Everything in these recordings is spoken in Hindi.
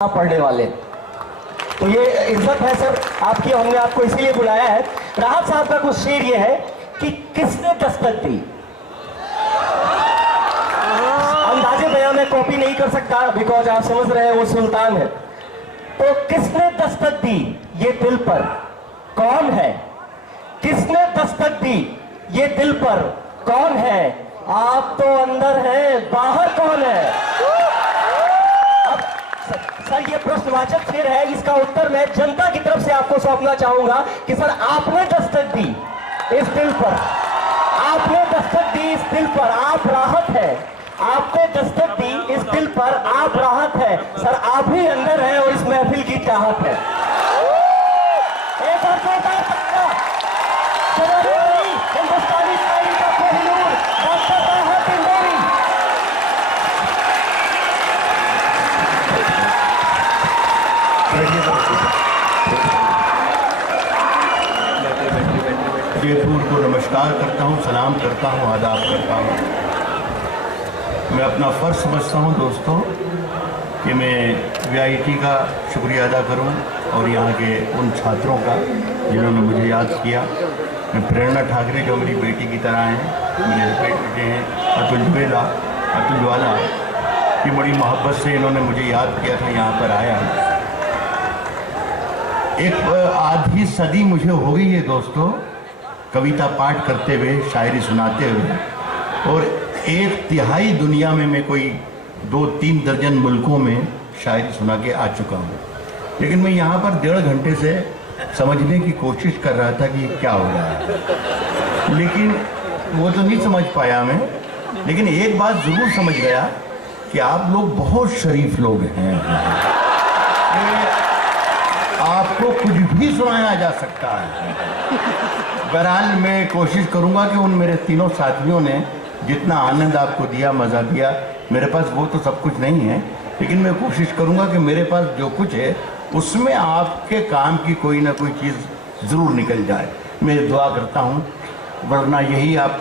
पढ़ने वाले। तो ये इज्जत है सर आपकी, हमने आपको इसीलिए बुलाया है। राहत साहब का कुछ शेर ये है कि किसने दस्तक दी। अंदाजे बयां में कॉपी नहीं कर सकता बिकॉज आप समझ रहे हैं वो सुल्तान है। तो किसने दस्तक दी ये दिल पर, कौन है? किसने दस्तक दी ये दिल पर, कौन है? आप तो अंदर है, बाहर कौन है? सर ये प्रश्नवाचक शेर है, इसका उत्तर मैं जनता की तरफ से आपको सौंपना चाहूंगा कि सर आपने दस्तक दी इस दिल पर, आपने दस्तक दी इस दिल पर, आप राहत है। आपने दस्तक दी इस दिल पर, आप राहत है। सर आप ही अंदर है और इस महफिल की चाहत है। एक और जोरदार तबका हिंदुस्तानी शायरी का कोहिनूर डॉक्टर राहत इंदौरी। जयपुर को नमस्कार करता हूँ, सलाम करता हूँ, आदाब करता हूँ। मैं अपना फ़र्ज़ समझता हूँ दोस्तों कि मैं VIT का शुक्रिया अदा करूँ और यहाँ के उन छात्रों का जिन्होंने मुझे याद किया। मैं प्रेरणा ठाकरे जो मेरी बेटी की तरह हैं, मेरे बेटे हैं अतुल ज्वाला की बड़ी मोहब्बत से इन्होंने मुझे याद किया था, यहाँ पर आया। एक आधी सदी मुझे हो गई है दोस्तों कविता पाठ करते हुए, शायरी सुनाते हुए, और 1/3 दुनिया में मैं कोई 2-3 दर्जन मुल्कों में शायरी सुना के आ चुका हूँ। लेकिन मैं यहाँ पर 1.5 घंटे से समझने की कोशिश कर रहा था कि क्या हो रहा है, लेकिन वो तो नहीं समझ पाया मैं। लेकिन एक बात ज़रूर समझ गया कि आप लोग बहुत शरीफ लोग हैं, आपको कुछ भी सुनाया जा सकता है। बहरहाल मैं कोशिश करूंगा कि उन मेरे तीनों साथियों ने जितना आनंद आपको दिया, मज़ा दिया, मेरे पास वो तो सब कुछ नहीं है, लेकिन मैं कोशिश करूंगा कि मेरे पास जो कुछ है उसमें आपके काम की कोई ना कोई चीज़ ज़रूर निकल जाए। मैं दुआ करता हूँ, वरना यही आप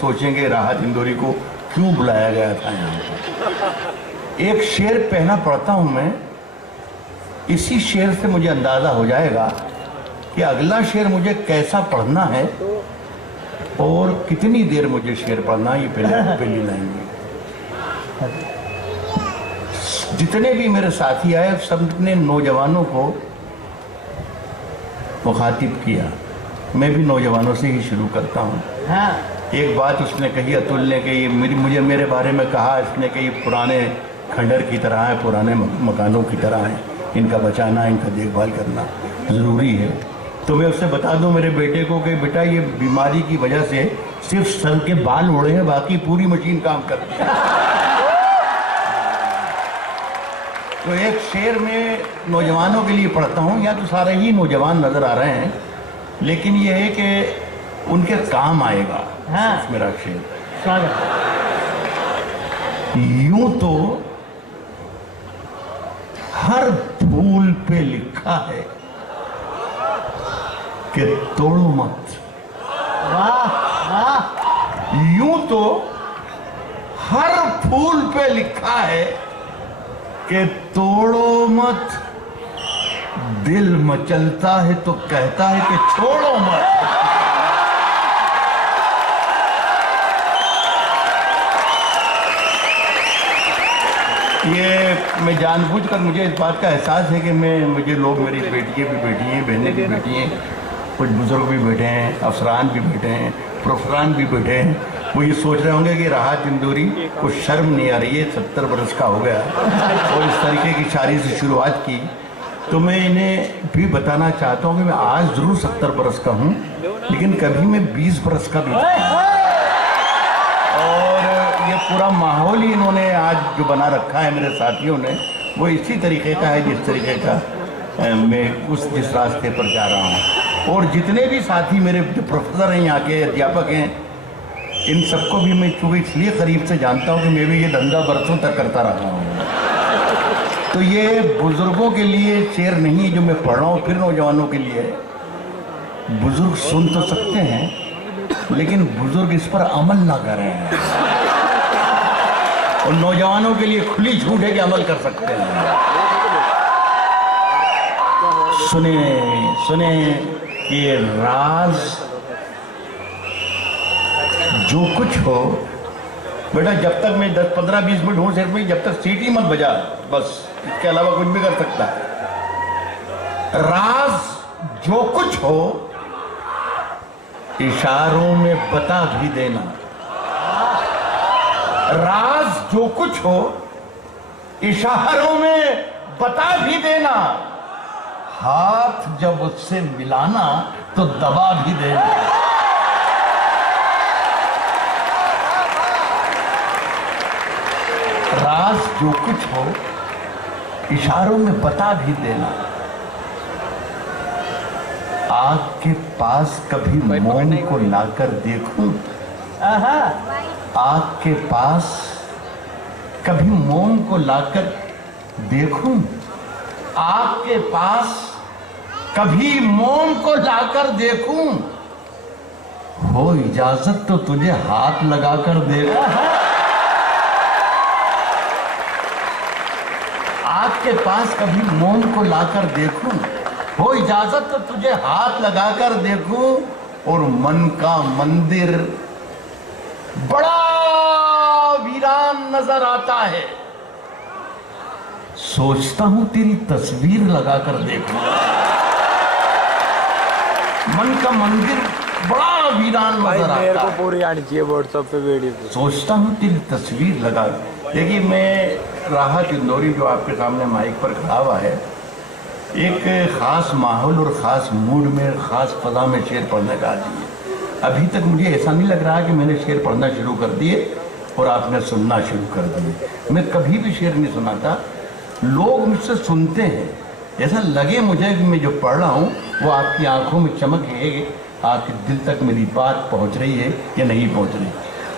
सोचेंगे राहत इंदौरी को क्यों बुलाया गया था यहाँ पर। एक शेर पहना पढ़ता हूँ मैं, इसी शेर से मुझे अंदाज़ा हो जाएगा कि अगला शेर मुझे कैसा पढ़ना है और कितनी देर मुझे शेर पढ़ना है। ये पहली लाइन में जितने भी मेरे साथी आए सबने नौजवानों को मुखातिब किया। मैं भी नौजवानों से ही शुरू करता हूँ। हाँ। एक बात उसने कही, अतुल ने कही, मुझे मेरे बारे में कहा इसने कि ये पुराने खंडर की तरह है, पुराने मकानों की तरह है, इनका बचाना, इनका देखभाल करना ज़रूरी है। तो मैं उससे बता दूं मेरे बेटे को कि बेटा ये बीमारी की वजह से सिर्फ सर के बाल उड़े हैं, बाकी पूरी मशीन काम करती है। तो एक शेर में नौजवानों के लिए पढ़ता हूँ, या तो सारे ही नौजवान नज़र आ रहे हैं, लेकिन ये है कि उनके काम आएगा। हाँ। मेरा शेर यूं तो हर फूल पे लिखा है कि तोड़ो मत। वाह वाह। यूं तो हर फूल पे लिखा है कि तोड़ो मत, दिल मचलता है तो कहता है कि छोड़ो मत। ये मैं जानबूझकर, मुझे इस बात का एहसास है कि मुझे लोग, मेरी बेटियाँ भी बैठी हैं, बहनें भी बैठी हैं, कुछ बुजुर्ग भी बैठे हैं, अफसरान भी बैठे हैं, प्रोफरान भी बैठे हैं, वो ये सोच रहे होंगे कि राहत इंदौरी को शर्म नहीं आ रही है, 70 बरस का हो गया और इस तरीके की शायरी से शुरुआत की। तो मैं इन्हें भी बताना चाहता हूँ कि मैं आज ज़रूर 70 बरस का हूँ, लेकिन कभी मैं 20 बरस का भी। और ये पूरा माहौल ही इन्होंने आज जो बना रखा है मेरे साथियों ने, वो इसी तरीके का है जिस तरीके का मैं जिस रास्ते पर जा रहा हूँ। और जितने भी साथी मेरे जो प्रोफेसर हैं, यहाँ के अध्यापक हैं, इन सबको भी मैं चूँकि इसलिए करीब से जानता हूँ कि मैं भी ये धंधा बरसों तक करता रहा हूँ। तो ये बुज़ुर्गों के लिए शेर नहीं जो मैं पढ़ रहा हूँ, फिर नौजवानों के लिए। बुज़ुर्ग सुन तो सकते हैं, लेकिन बुज़ुर्ग इस पर अमल ना करें। और नौजवानों के लिए खुली छूट है कि अमल कर सकते हैं। सुने सुने ये राज जो कुछ हो बेटा, जब तक मैं 10 15 20 मिनट हूं सिर्फ में, जब तक सीटी मत बजा, बस इसके अलावा कुछ भी कर सकता है। राज जो कुछ हो इशारों में बता भी देना। राज जो कुछ हो इशारों में बता भी देना। हाथ जब उससे मिलाना तो दबा भी देना। राज जो कुछ हो इशारों में बता भी देना। आग के पास कभी मोम को लाकर देखूं, आग के पास कभी मोम को लाकर देखूं, आग के पास कभी मोम को लाकर देखूं, हो इजाजत तो तुझे हाथ लगाकर देखूं। आग के पास कभी मोम को लाकर देखूं, हो इजाजत तो तुझे हाथ लगाकर देखूं, और मन का मंदिर बड़ा वीरान नजर आता है, सोचता हूं तेरी तस्वीर लगाकर देखूं। मन का मंदिर बड़ा वीरान नजर आता है, पूरी आनी चाहिए व्हाट्सएप पे वीडियो। सोचता हूं तेरी तस्वीर लगा। देखिए, मैं राहत इंदौरी जो आपके सामने माइक पर खड़ा हुआ है, एक ख़ास माहौल और ख़ास मूड में, ख़ास फ़ज़ा में शेर पढ़ने का आदी है। अभी तक मुझे ऐसा नहीं लग रहा कि मैंने शेर पढ़ना शुरू कर दिए और आपने सुनना शुरू कर दिए। मैं कभी भी शेर नहीं सुनाता, लोग मुझसे सुनते हैं। ऐसा लगे मुझे कि मैं जो पढ़ रहा हूँ वो आपकी आंखों में चमक है, आपके दिल तक मेरी बात पहुँच रही है या नहीं पहुँच रही,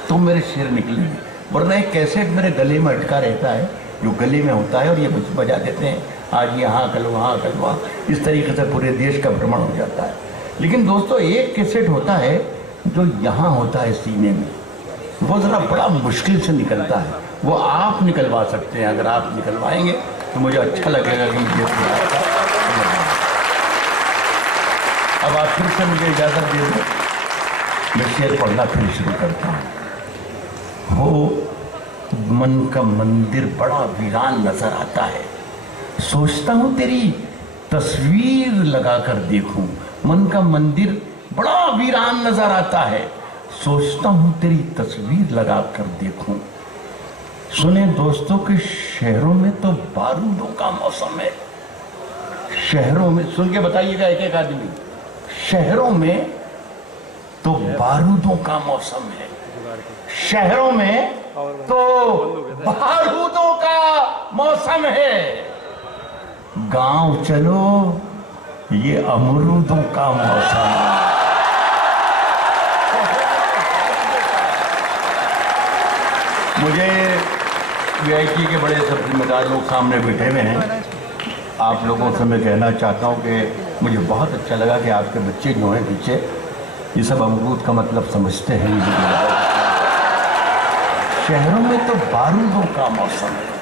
तो मेरे शेर निकलेंगे। वरना एक कैसेट मेरे गले में अटका रहता है, जो गले में होता है, और ये बजा देते हैं, आज यहाँ कल वहाँ कल वहाँ, इस तरीके से पूरे देश का भ्रमण हो जाता है। लेकिन दोस्तों, एक कैसेट होता है जो यहाँ होता है सीने में, वो ज़रा बड़ा मुश्किल से निकलता है। वो आप निकलवा सकते हैं, अगर आप निकलवाएंगे तो मुझे अच्छा लगेगा कि मुझे। अब आप फिर से मुझे इजाज़त दे दो, मैं शेर पढ़ना फिर शुरू करता हूँ। हो मन का मंदिर बड़ा वीरान नजर आता है, सोचता हूँ तेरी तस्वीर लगाकर देखूं। मन का मंदिर बड़ा वीरान नजर आता है, सोचता हूँ तेरी तस्वीर लगाकर देखूं। सुने दोस्तों कि शहरों में तो बारूदों का मौसम है। शहरों में, सुन के बताइएगा एक एक आदमी, शहरों में तो बारूदों का मौसम है। शहरों में तो बारूदों का मौसम है। गांव चलो, ये अमरूदों का मौसम है। मुझे वीआईपी के बड़े सब जिम्मेदार लोग सामने बैठे हुए हैं। आप लोगों से मैं कहना चाहता हूं कि मुझे बहुत अच्छा लगा कि आपके बच्चे जो हैं पीछे, ये सब अमरूद का मतलब समझते हैं। शहरों में तो बारूदों का मौसम है।